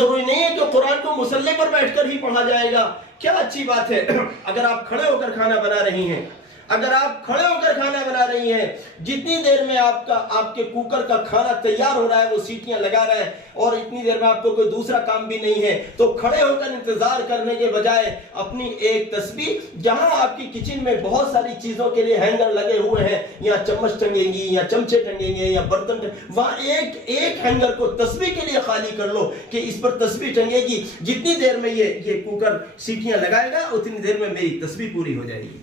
ضروری نہیں ہے کہ قرآن کو مصلی پر بیٹھ کر ہی پڑھا جائے گا. کیا اچھی بات ہے اگر آپ کھڑے ہو کر کھانا بنا رہی ہیں, اگر آپ کھڑے ہو کر کھانا بنا رہی ہیں, جتنی دیر میں آپ کے کوکر کا کھانا تیار ہو رہا ہے, وہ سیٹیاں لگا رہا ہے, اور اتنی دیر میں آپ کو کوئی دوسرا کام بھی نہیں ہے, تو کھڑے ہو کر انتظار کرنے کے بجائے اپنی ایک تسبیح, جہاں آپ کی کچن میں بہت ساری چیزوں کے لیے ہینگر لگے ہوئے ہیں, یا چمچ ٹنگیں گی, یا چمچے ٹنگیں گے, یا برتن وہاں ایک ہینگر کو تسبیح کے لیے خالی کر لو کہ اس پر تسبیح ٹنگے گی. جتنی دیر میں یہ کوکر سیٹیاں لگائے گا, اتنی دیر میں میری تسبیح پوری ہو جائے گی.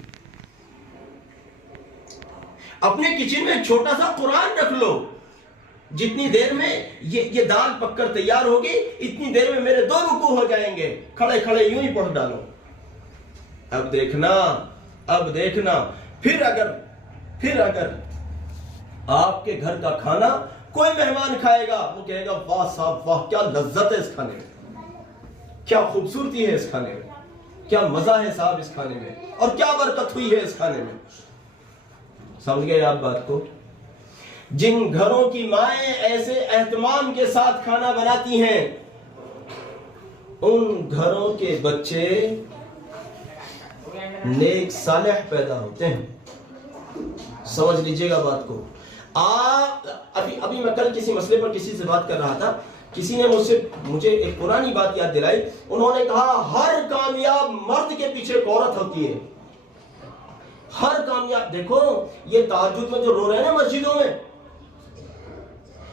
اپنے کچن میں چھوٹا سا قرآن رکھ لو, جتنی دیر میں یہ دال پک کر تیار ہوگی, اتنی دیر میں میرے 2 رکوع ہو جائیں گے, کھڑے کھڑے یوں ہی پڑھ ڈالو. اب دیکھنا پھر اگر آپ کے گھر کا کھانا کوئی مہمان کھائے گا, وہ کہے گا واہ صاحب واہ, کیا لذت ہے اس کھانے میں, کیا خوبصورتی ہے اس کھانے میں, کیا مزہ ہے صاحب اس کھانے میں, اور کیا برکت ہوئی ہے اس کھانے میں. سمجھ گئے آپ بات کو؟ جن گھروں کی مائیں ایسے اہتمام کے ساتھ کھانا بناتی ہیں, ان گھروں کے بچے نیک صالح پیدا ہوتے ہیں. سمجھ لیجئے گا بات کو. ابھی میں کل کسی مسئلے پر کسی سے بات کر رہا تھا, کسی نے مجھے ایک پرانی بات یاد دلائی. انہوں نے کہا ہر کامیاب مرد کے پیچھے ایک عورت ہوتی ہے. ہر کامیاب, دیکھو یہ تہجد میں جو رو رہے ہیں نا مسجدوں میں,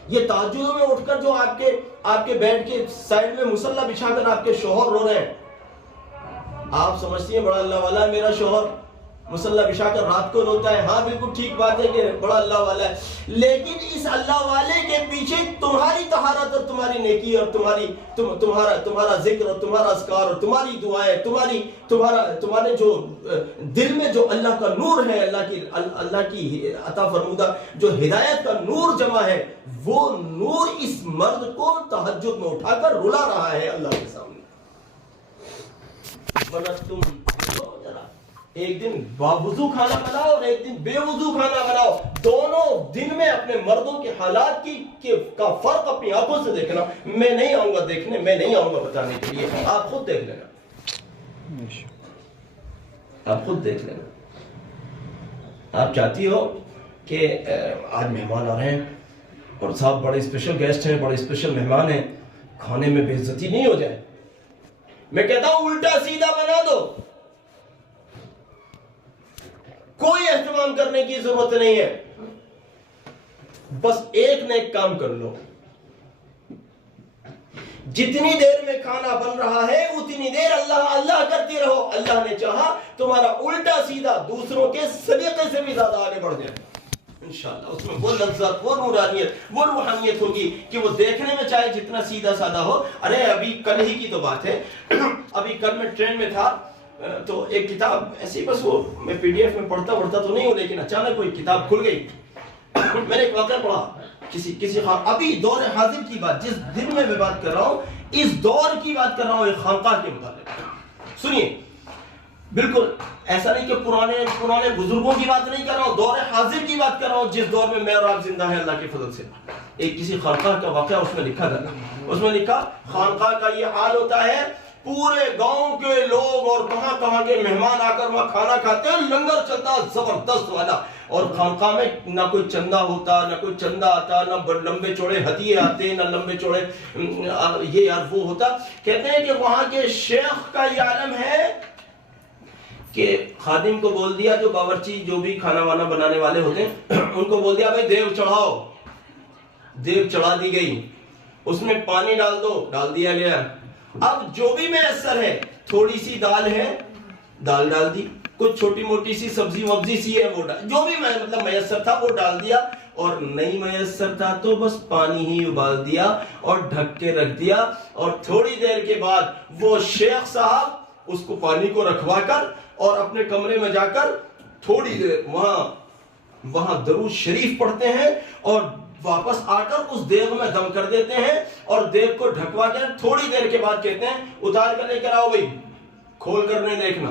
یہ تہجدوں میں اٹھ کر جو آپ کے بیڈ کے سائڈ میں مصلی بچھا کر آپ کے شوہر رو رہے ہیں, آپ سمجھتی ہیں بڑا اللہ والا ہے میرا شوہر, مصلی بچھا کر رات کو روتا ہے. ہاں بالکل ٹھیک بات ہے کہ بڑا اللہ والا ہے, لیکن اس اللہ والے کے پیچھے تمہاری طہارت اور تمہاری نیکی اور تمہارا ذکر اور تمہارا اذکار اور تمہاری دعائیں, تمہارے جو دل میں جو اللہ کا نور ہے, اللہ کی عطا فرمودہ جو ہدایت کا نور جمع ہے, وہ نور اس مرد کو تہجد میں اٹھا کر رلا رہا ہے اللہ کے سامنے. تم ایک دن باوضو کھانا بناؤ اور ایک دن بے وضو کھانا بناؤ, دونوں دن میں اپنے مردوں کے حالات کا فرق اپنی آنکھوں سے دیکھنا. میں نہیں آؤں گا دیکھنے, میں نہیں آؤں گا بتانے کے لیے, آپ خود دیکھ لینا, آپ خود دیکھ لینا. آپ چاہتی ہو کہ آج مہمان آ رہے ہیں اور صاحب بڑے اسپیشل گیسٹ ہیں, بڑے اسپیشل مہمان ہیں, کھانے میں بے عزتی نہیں ہو جائے. میں کہتا ہوں الٹا سیدھا بنا دو, کوئی اہتمام کرنے کی ضرورت نہیں ہے, بس ایک نیک کام کر لو. جتنی دیر میں کھانا بن رہا ہے اتنی دیر اللہ اللہ کرتے رہو. اللہ نے چاہا تمہارا الٹا سیدھا دوسروں کے سلیقے سے بھی زیادہ آگے بڑھ جائے انشاءاللہ. اس میں وہ لذت, وہ نورانیت, وہ روحانیت ہوگی کہ وہ دیکھنے میں چاہے جتنا سیدھا سادہ ہو. ارے ابھی کل ہی کی تو بات ہے, ابھی کل میں ٹرین میں تھا تو ایک کتاب ایسی, بس وہ میں پی ڈی ایف میں پڑھتا تو نہیں ہوں, لیکن اچانک کوئی کتاب کھل گئی. میں نے ایک واقعہ پڑھا کسی ابھی دور حاضر کی بات, جس دن میں بات کر رہا ہوں اس دور کی بات کر رہا ہوں, ایک خانقاہ کے متعلق. سنیے, بالکل ایسا نہیں کہ پرانے بزرگوں کی بات نہیں کر رہا ہوں, دور حاضر کی بات کر رہا ہوں, جس دور میں میں اور آپ زندہ ہیں اللہ کے فضل سے. ایک کسی خانقاہ کا واقعہ اس میں لکھا تھا, اس میں لکھا خانقاہ کا یہ حال ہوتا ہے, پورے گاؤں کے لوگ اور کہاں کے مہمان آ کر وہاں کھانا کھاتے ہیں, لنگر چلتا زبردست والا, اور خانقاہ میں نہ کوئی چندہ ہوتا, نہ کوئی چندہ آتا, نہ لمبے چوڑے ہدیے آتے, نہ لمبے چوڑے یہ یار وہ ہوتا. کہتے ہیں کہ وہاں کے شیخ کا یہ عالم ہے کہ خادم کو بول دیا, جو باورچی جو بھی کھانا وانا بنانے والے ہوتے ہیں ان کو بول دیا بھائی دیو چڑھاؤ. دیو چڑھا دی گئی, اس میں پانی ڈال دو, ڈال دیا گیا. اب جو بھی میسر ہے, تھوڑی سی دال ہے, دال ڈال دی, کچھ چھوٹی موٹی سی سبزی وبزی سی ہے وہ جو بھی مطلب میسر تھا وہ ڈال دیا, اور نہیں میسر تھا تو بس پانی ہی ابال دیا اور ڈھک کے رکھ دیا. اور تھوڑی دیر کے بعد وہ شیخ صاحب اس کو پانی کو رکھوا کر اور اپنے کمرے میں جا کر تھوڑی دیر وہاں درود شریف پڑھتے ہیں, اور واپس آ کر اس دیگ میں دم کر دیتے ہیں, اور دیگ کو ڈھکوا کر تھوڑی دیر کے بعد کہتے ہیں اتار کر لے کر آؤ بھائی, کھول کر نہیں دیکھنا.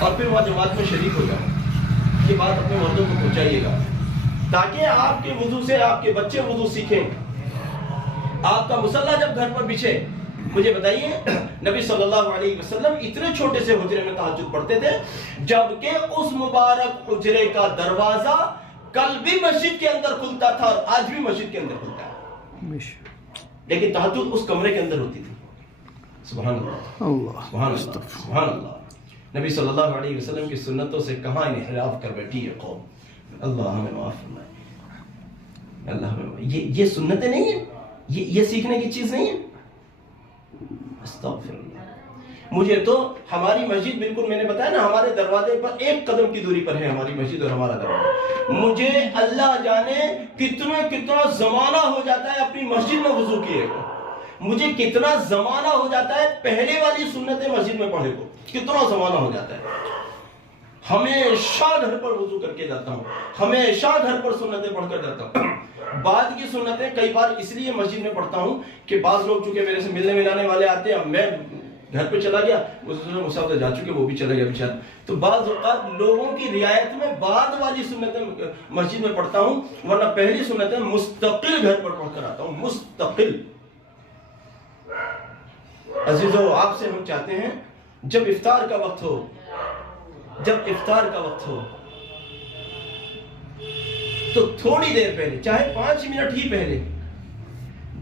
اور پھر وہاں جماعت میں شریک ہو جائیں. یہ بات اپنے مردوں کو پہنچائیے گا تاکہ آپ کے وضو سے آپ کے بچے وضو سیکھیں. آپ کا مصلی جب گھر پر بچھے, مجھے بتائیے نبی صلی اللہ علیہ وسلم اتنے چھوٹے سے حجرے میں تہجد پڑھتے تھے, جبکہ اس مبارک حجرے کا دروازہ کل بھی مسجد کے اندر کھلتا تھا اور آج بھی مسجد کے اندر کھلتا ہے, لیکن تہجد اس کمرے کے اندر ہوتی تھی. سبحان اللہ, سبحان اللہ, سبحان اللہ. نبی صلی اللہ علیہ وسلم کی سنتوں سے کہاں انحراف کر بیٹھی ہے قوم. اللہ ہمیں معاف فرمائے, اللہ ہمیں. یہ سنتیں نہیں ہیں, یہ سیکھنے کی چیز نہیں ہے. استغفر اللہ. مجھے تو ہماری مسجد بالکل, میں نے بتایا نا, ہمارے دروازے پر 1 قدم کی دوری پر ہے ہماری مسجد اور ہمارا دروازہ. مجھے اللہ جانے کتنا زمانہ ہو جاتا ہے اپنی مسجد میں وضو کیے کو, مجھے کتنا زمانہ ہو جاتا ہے پہلے والی سنتیں مسجد میں پڑھے کو, کتنا زمانہ ہو جاتا ہے. ہمیشہ گھر پر وضو کر کے جاتا ہوں, ہمیشہ گھر پر سنتیں پڑھ کر جاتا ہوں. بعد کی سنتیں کئی بار اس لیے مسجد میں پڑھتا ہوں کہ بعض لوگ چونکہ میرے سے ملنے ملانے والے آتے ہیں, میں گھر پہ چلا گیا, مسافر جا چکے وہ بھی چلا گیا بیچارہ, تو بعض اوقات لوگوں کی رعایت میں بعد والی سنتیں مسجد میں پڑھتا ہوں, ورنہ پہلی سنتیں مستقل گھر پر پڑھ کر آتا ہوں, مستقل. عزیزو, آپ سے ہم چاہتے ہیں جب افطار کا وقت ہو, جب افطار کا وقت ہو تو تھوڑی دیر پہلے, چاہے 5 منٹ ہی پہلے,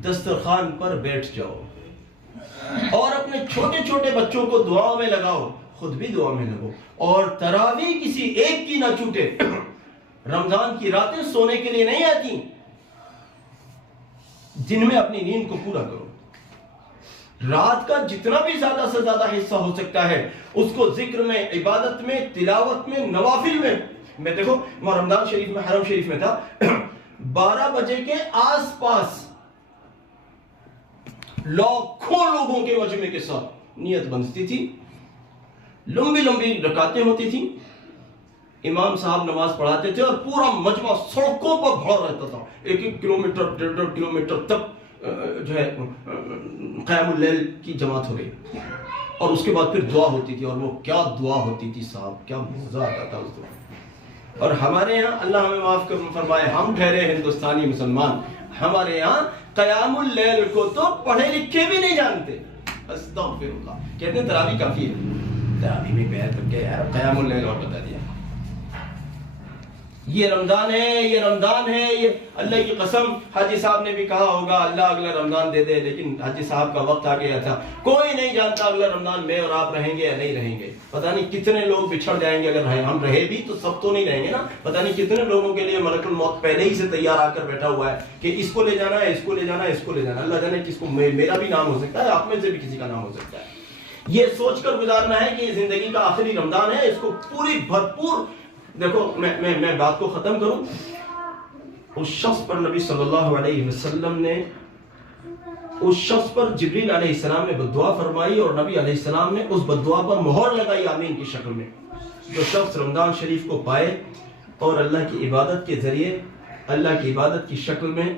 دسترخوان پر بیٹھ جاؤ اور اپنے چھوٹے چھوٹے بچوں کو دعاؤں میں لگاؤ, خود بھی دعا میں لگو, اور تراویح کسی ایک کی نہ چھوٹے. رمضان کی راتیں سونے کے لیے نہیں آتی, دن میں اپنی نیند کو پورا کرو. رات کا جتنا بھی زیادہ سے زیادہ حصہ ہو سکتا ہے اس کو ذکر میں, عبادت میں, تلاوت میں, نوافل میں. میں دیکھو وہاں رمضان شریف میں, حرم شریف میں تھا, 12 بجے کے آس پاس لاکھوں لوگوں کے مجمع کے ساتھ نیت بنتی تھی, لمبی لمبی رکعتیں ہوتی تھیں, امام صاحب نماز پڑھاتے تھے اور پورا مجمع سڑکوں پر بھرا رہتا تھا. 1 کلومیٹر 1.5 کلومیٹر تک جو ہے قیام اللیل کی جماعت ہو رہی, اور اس کے بعد پھر دعا ہوتی تھی, اور وہ کیا دعا ہوتی تھی صاحب, کیا مزہ آتا تھا اس دعا. اور ہمارے یہاں, اللہ ہمیں معاف فرمائے, ہم ٹھہرے ہندوستانی مسلمان, ہمارے یہاں قیام اللیل کو تو پڑھے لکھے بھی نہیں جانتے. استغفر اللہ. کہتے ہیں تراویح کافی ہے, تراویح میں بیعت کر کے یار قیام اللیل اور بتا دیا. یہ رمضان ہے, یہ رمضان ہے, یہ اللہ کی قسم. حاجی صاحب نے بھی کہا ہوگا اللہ اگلا رمضان دے دے, لیکن حاجی صاحب کا وقت آ گیا تھا. کوئی نہیں جانتا اگلا رمضان میں اور آپ رہیں گے یا نہیں رہیں گے. پتہ نہیں کتنے لوگ بچھڑ جائیں گے. اگر ہم رہے بھی تو سب تو نہیں رہیں گے نا. پتہ نہیں کتنے لوگوں کے لیے ملک الموت پہلے ہی سے تیار آ کر بیٹھا ہوا ہے کہ اس کو لے جانا ہے, اس کو لے جانا ہے, اس کو لے جانا ہے. اللہ جانے کس کو, میرا بھی نام ہو سکتا ہے, آپ میں سے بھی کسی کا نام ہو سکتا ہے. یہ سوچ کر گزارنا ہے کہ یہ زندگی کا آخری رمضان ہے, اس کو پوری بھرپور. دیکھو میں بات کو ختم کروں. اس شخص پر نبی صلی اللہ علیہ وسلم نے, اس شخص پر جبریل علیہ السلام نے بددعا فرمائی, اور نبی علیہ السلام نے اس بددعا پر مہر لگائی آمین کی شکل میں. جو شخص رمضان شریف کو پائے اور اللہ کی عبادت کے ذریعے, اللہ کی عبادت کی شکل میں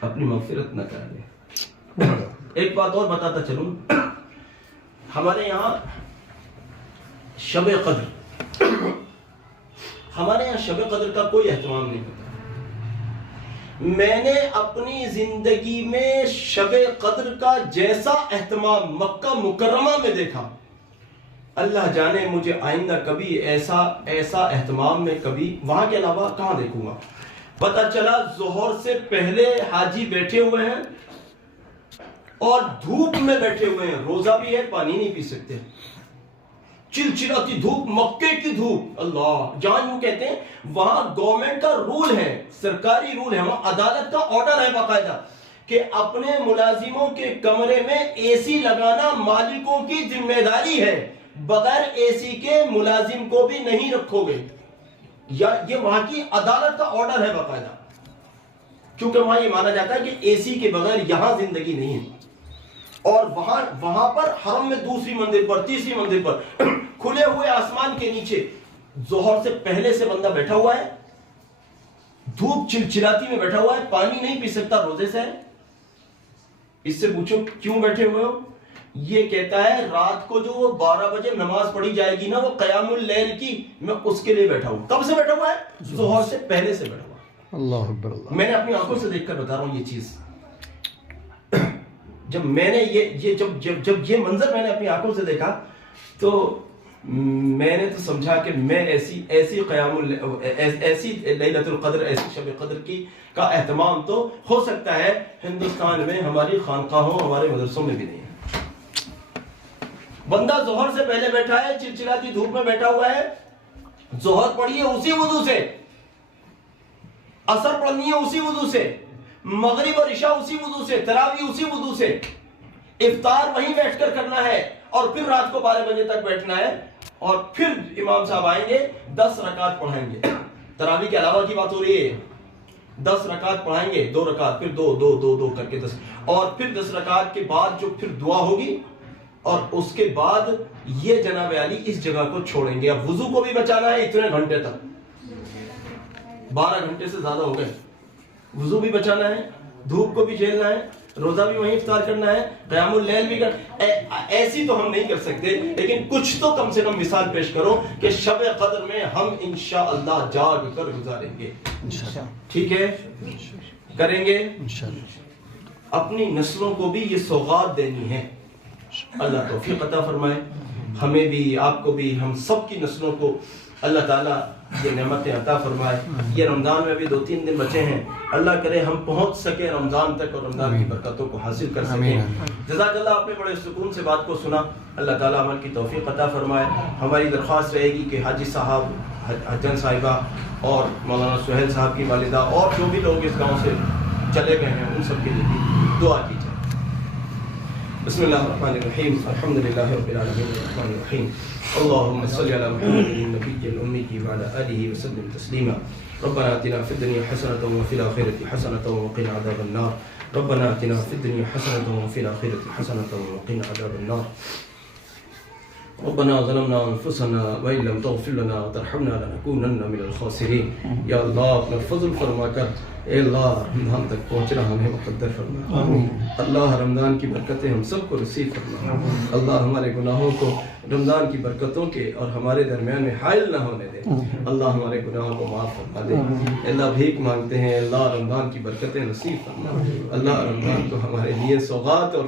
اپنی مغفرت نہ کر لے. ایک بات اور بتاتا چلوں, ہمارے یہاں شب قدر, ہمارے یہاں شب قدر کا کوئی اہتمام نہیں ہوتا. میں نے اپنی زندگی میں شب قدر کا جیسا اہتمام مکہ مکرمہ میں دیکھا, اللہ جانے مجھے آئندہ کبھی ایسا اہتمام میں کبھی وہاں کے علاوہ کہاں دیکھوں گا. پتہ چلا ظہر سے پہلے حاجی بیٹھے ہوئے ہیں اور دھوپ میں بیٹھے ہوئے ہیں, روزہ بھی ہے, پانی نہیں پی سکتے, چلچلاتی دھوپ, مکے کی دھوپ. اللہ جان یوں کہتے ہیں وہاں گورنمنٹ کا رول ہے, سرکاری رول ہے, وہاں عدالت کا آرڈر ہے باقاعدہ کہ اپنے ملازموں کے کمرے میں اے سی لگانا مالکوں کی ذمہ داری ہے, بغیر اے سی کے ملازم کو بھی نہیں رکھو گے. یا یہ وہاں کی عدالت کا آرڈر ہے باقاعدہ, کیونکہ وہاں یہ مانا جاتا ہے کہ اے سی کے بغیر یہاں زندگی نہیں ہے. اور وہاں پر حرم میں دوسری منزل پر, تیسری منزل پر, کھلے ہوئے آسمان کے نیچے ظہر سے پہلے سے بندہ بیٹھا ہوا ہے, دھوپ چلچلاتی میں بیٹھا ہوا ہے, پانی نہیں پی سکتا, روزے سے ہے. اس سے پوچھو کیوں بیٹھے ہوئے ہو؟ یہ کہتا ہے رات کو جو وہ 12 بجے نماز پڑھی جائے گی نا، وہ قیام اللیل کی، میں اس کے لیے بیٹھا ہوں. کب سے بیٹھا ہوا ہے؟ ظہر سے پہلے سے بیٹھا ہوا ہے. اللہ اکبر اللہ. میں نے اپنی آنکھوں سے دیکھ کر بتا رہا ہوں یہ چیز. جب میں نے جب یہ منظر میں نے اپنی آنکھوں سے دیکھا تو میں نے تو سمجھا کہ میں ایسی ایسی لیلۃ القدر، ایسی شب قدر کی کا اہتمام تو ہو سکتا ہے ہندوستان میں ہماری خانقاہوں، ہمارے مدرسوں میں بھی نہیں ہے. بندہ ظہر سے پہلے بیٹھا ہے، چلچلاتی دھوپ میں بیٹھا ہوا ہے. ظہر پڑھی ہے اسی وضو سے، عصر پڑھنی ہے اسی وضو سے، مغرب اور عشاء اسی وضو سے، تراویح اسی وضو سے، افطار وہیں بیٹھ کر کرنا ہے، اور پھر رات کو 12 بجے تک بیٹھنا ہے، اور پھر امام صاحب آئیں گے 10 رکعت پڑھائیں گے. تراویح کے علاوہ کی بات ہو رہی ہے. 10 رکعت پڑھائیں گے، 2 رکعت، پھر 2 کر کے 10، اور پھر 10 رکعت کے بعد جو پھر دعا ہوگی، اور اس کے بعد یہ جناب علی اس جگہ کو چھوڑیں گے. اب وضو کو بھی بچانا ہے اتنے گھنٹے تک، 12 گھنٹے سے زیادہ ہو گئے. وضو بھی بچانا ہے، دھوپ کو بھی جھیلنا ہے، روزہ بھی وہیں افطار کرنا ہے، قیام اللیل بھی ایسی تو ہم نہیں کر سکتے، لیکن کچھ تو کم سے کم مثال پیش کرو کہ شب قدر میں ہم انشاءاللہ جاگ کر گزاریں گے. ٹھیک ہے، کریں گے اپنی نسلوں کو بھی یہ سوغات دینی ہے. اللہ توفیق عطا فرمائے ہمیں بھی، آپ کو بھی، ہم سب کی نسلوں کو اللہ تعالیٰ یہ نعمتیں عطا فرمائے. یہ رمضان میں بھی 2-3 دن بچے ہیں، اللہ کرے ہم پہنچ سکے رمضان تک اور رمضان کی برکتوں کو حاصل کر سکیں. جزاک اللہ، آپ نے بڑے سکون سے بات کو سنا. اللہ تعالیٰ عمل کی توفیق عطا فرمائے. ہماری درخواست رہے گی کہ حاجی صاحب، حجن صاحبہ اور مولانا سہیل صاحب کی والدہ اور جو بھی لوگ اس گاؤں سے چلے گئے ہیں ان سب کے لیے بھی دعا کی جائے. بسم اللہ الرحمن الرحیم، الحمد للہ رب العالمین الرحمن الرحیم، اللهم صل على محمد النبي الأمي وعلى آله وسلم تسليما. ربنا آتنا في الدنيا حسنة وفي الآخرة حسنة وقنا عذاب النار. ربنا آتنا في الدنيا حسنة وفي الآخرة حسنة وقنا عذاب النار. ربنا ظلمنا انفسنا وان لم تغفر لنا وترحمنا لنكونن من الخاسرين. یا اللہ اپنا فضل فرما کر اے اللہ رمضان تک پہنچنا ہمیں مقدر فرما. اللہ رمضان کی برکتیں ہم سب کو نصیب فرما. اللہ ہمارے گناہوں کو رمضان کی برکتوں کے اور ہمارے درمیان میں حائل نہ ہونے دے. اللہ ہمارے گناہوں کو معاف فرما دے. اللہ بھیک مانگتے ہیں، اللہ رمضان کی برکتیں نصیب فرما. اللہ رمضان کو ہمارے لیے سوغات اور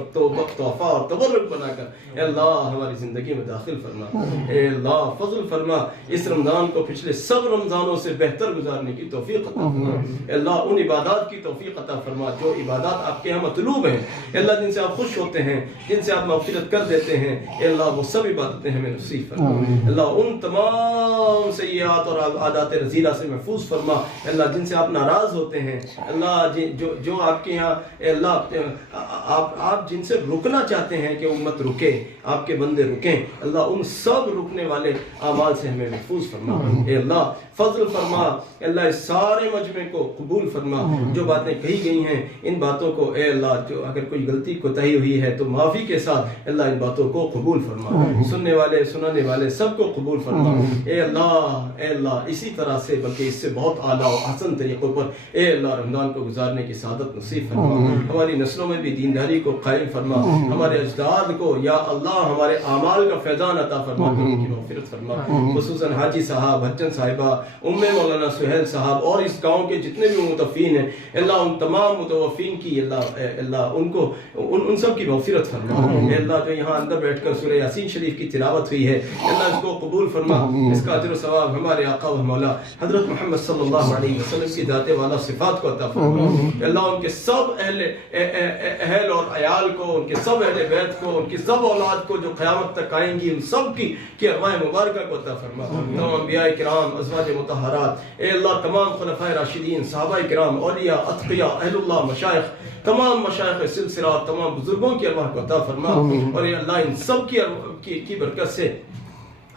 تحفہ اور تبرک بنا کر اے اللہ ہماری زندگی میں داخل فرما. اے اللہ فضل فرما، اس رمضان کو پچھلے سب رمضانوں سے بہتر گزارنے کی توفیق عطا فرما. اے اللہ ان عبادات کی توفیق عطا فرما جو عبادات آپ کے یہاں مطلوب ہیں، اے اللہ جن سے آپ خوش ہوتے ہیں، جن سے آپ مغفرت کر دیتے ہیں. اے اللہ وہ سب عبادتیں ہمیں نصیب فرما. اللہ ان تمام سیئات اور عادات رذیلہ سے محفوظ فرما. اے اللہ جن سے آپ ناراض ہوتے ہیں، اللہ جو آپ کے یہاں اے اللہ آپ جن سے رکنا چاہتے ہیں کہ امت رکے، آپ کے بندے رکیں، اللہ ان سب رکنے والے اعمال سے ہمیں محفوظ فرما. اے اللہ فضل فرما. اے اللہ اس سارے مجمع کو قبول فرما. جو باتیں کہی گئی ہیں ان باتوں کو اے اللہ جو اگر کوئی غلطی کوتاہی ہوئی ہے تو معافی کے ساتھ اے اللہ ان باتوں کو قبول فرما. سننے والے سنانے والے سب کو قبول فرما. اے اللہ اسی طرح سے بلکہ اس سے بہت اعلیٰ و حسن طریقوں پر اے اللہ رمضان کو گزارنے کی سعادت نصیب فرما. ہماری نسلوں میں بھی دینداری کو قائم فرما. ہمارے اجداد کو یا اللہ ہمارے اعمال کا فیضان عطا فرما، ان کی مغفرت فرما. خصوصاً حاجی صاحب، حجن صاحبہ، مولانا سہیل صاحب اور اس گاؤں کے جتنے بھی متوفین ہیں اللہ ان تمام متوفین کی اللہ ان کو ان سب کی مغفرت فرما. اے اللہ جو یہاں اندر بیٹھ کر سورہ یاسین شریف کی تلاوت ہوئی ہے اللہ اس کو قبول فرما. اس کا اجر و ثواب ہمارے آقا و مولا حضرت محمد صلی اللہ علیہ وسلم کی ذات والا صفات کو عطا فرما. اللہ ان کے سب اہل اور عیال کو، ان کے سب اہل بیت کو، ان کی سب اولاد کو جو قیامت تک آئیں گی ان سب کی ارواح مبارکہ کو عطا فرما. تمام انبیاء کرام، ازواج مطہرات، اے اللہ تمام خلفائے راشدین، صحابہ کرام، اولیاء، اتقیاء، اہل اللہ، مشائخ، تمام مشائخ سلسلہ، تمام بزرگوں کی ارواح کو عطا فرما. اور اے اللہ ان سب کی برکت سے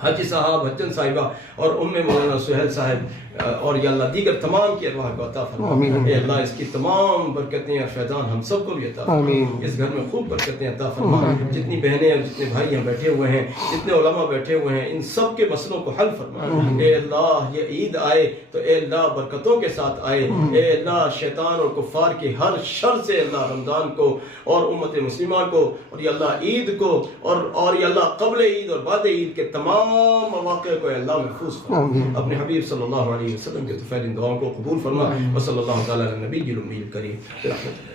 حاجی صاحب، حجن صاحبہ اور مولانا سہیل صاحب اور یا اللہ دیگر تمام کی ارواح کو عطا فرما. اے اللہ اس کی تمام برکتیں اور فیضان ہم سب کو بھی عطا فرما. اس گھر میں خوب برکتیں عطا فرما. جتنی بہنیں اور جتنے بھائی یہاں بیٹھے ہوئے ہیں, جتنے علماء بیٹھے ہوئے ہیں, ان سب کے مسئلوں کو حل فرما. اے اللہ یہ عید آئے تو اے اللہ برکتوں کے ساتھ آئے. اے اللہ شیطان اور کفار کی ہر شر سے اللہ رمضان کو اور امت مسلمہ کو اور یا اللہ عید کو اور یا اللہ قبل عید اور بعد عید کے تمام مواقع کو اے اللہ محفوظ فرما. اپنے حبیب صلی اللہ علیہ وسلم کے طفیل ان دعاؤں کو قبول فرما. وصلی اللہ تعالی علی نبی الامی الکریم.